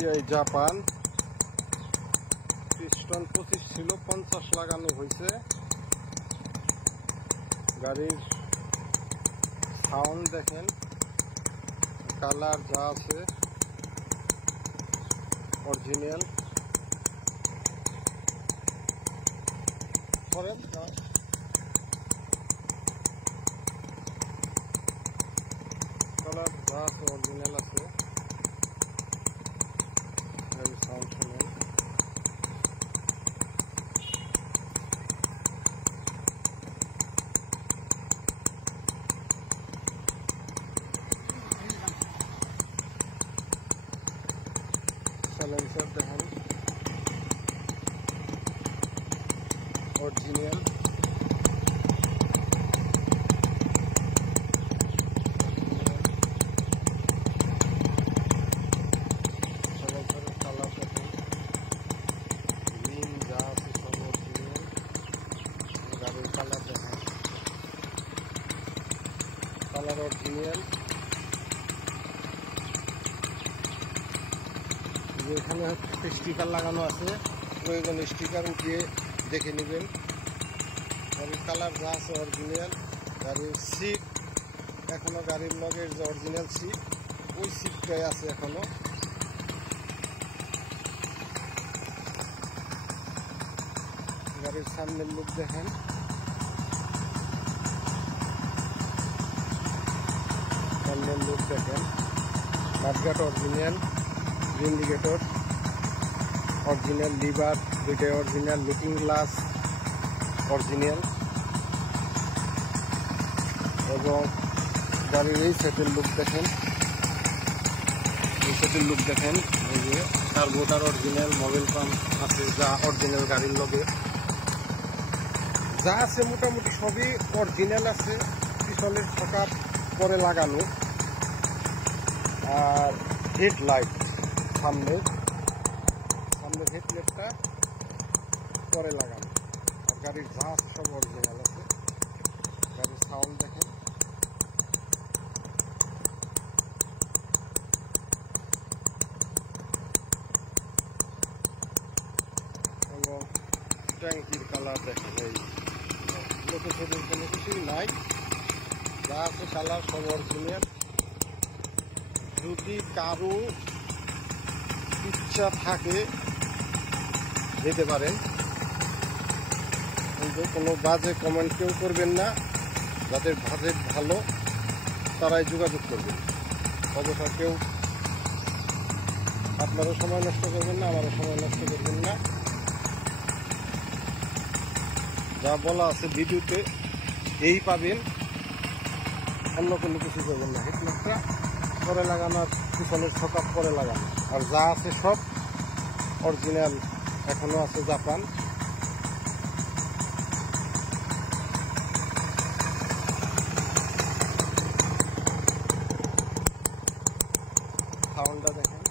TI Japan piston 25 ছিল 50 লাগানো হয়েছে। গাড়ির সাউন্ড দেখেন, কালার যা আছে অরিজিনাল। কালার যা আছে অরিজিনাল আছে। সাউন্ড শুনেন, সাইলেন্সার দেখেন অরিজিনাল। সাইলেন্সারের কালার দেখেন, রিং যা আছে সব অরিজিনাল। গাড়ির কালার দেখেন, কালার অরিজিনাল। এখানে স্টিকার লাগানো আছে, প্রয়োজন স্টিকার উঠিয়ে দেখে নেবেন। গাড়ির কালার যা আছে অরিজিনাল। গাড়ির সিট এখনো, গাড়ির লগের যে অরিজিনাল সিট ওই সিটটাই আছে এখনো। গাড়ির সামনের লুক দেখেন, সামনের লুক দেখেন। মাঠঘাট অরিজিনাল, ইন্ডিকেটর অরিজিনাল, লিভার দুইটাই অরিজিনাল, লুকিং গ্লাস অরিজিনাল। এবং গাড়ির এই সেটের লুক দেখেন, এই সেটের লুক দেখেন। এই যে কার্বোটার অরিজিনাল, মোবিল পাম্প আছে যা অরিজিনাল গাড়ির লগে যা আছে মোটামুটি সবই অরিজিনাল আছে। পিছনের ছকা পরে লাগানো, আর হেডলাইট সামনের হেডলাইটটা পরে লাগানো। আর গাড়ির যা আছে সব অরিজিনাল আছে। গাড়ির সাউন্ড দেখেন, এবং ট্যাঙ্কির কালার দেখেন। এই লোকে ছোটোর কোনো কিছুই নাই, যা আছে কালার সব অরিজিনাল। যদি কারো ইচ্ছা থাকে যেতে পারেন, কিন্তু কোনো বাজে কমেন্ট কেউ করবেন না। যাদের বাজেট ভালো তারাই যোগাযোগ করবেন। অযথা কেউ আপনারও সময় নষ্ট করবেন না, আমারও সময় নষ্ট করবেন না। যা বলা আছে ভিডিওতে এই পাবেন, অন্য কোনো কিছু করবেন না। হেডলাইটটা পরে লাগানোর, পিছনের ছকা পরে লাগানো, আর যা আছে সব অরিজিনাল এখনো আছে জাপান। সাউন্ডটা দেখেন,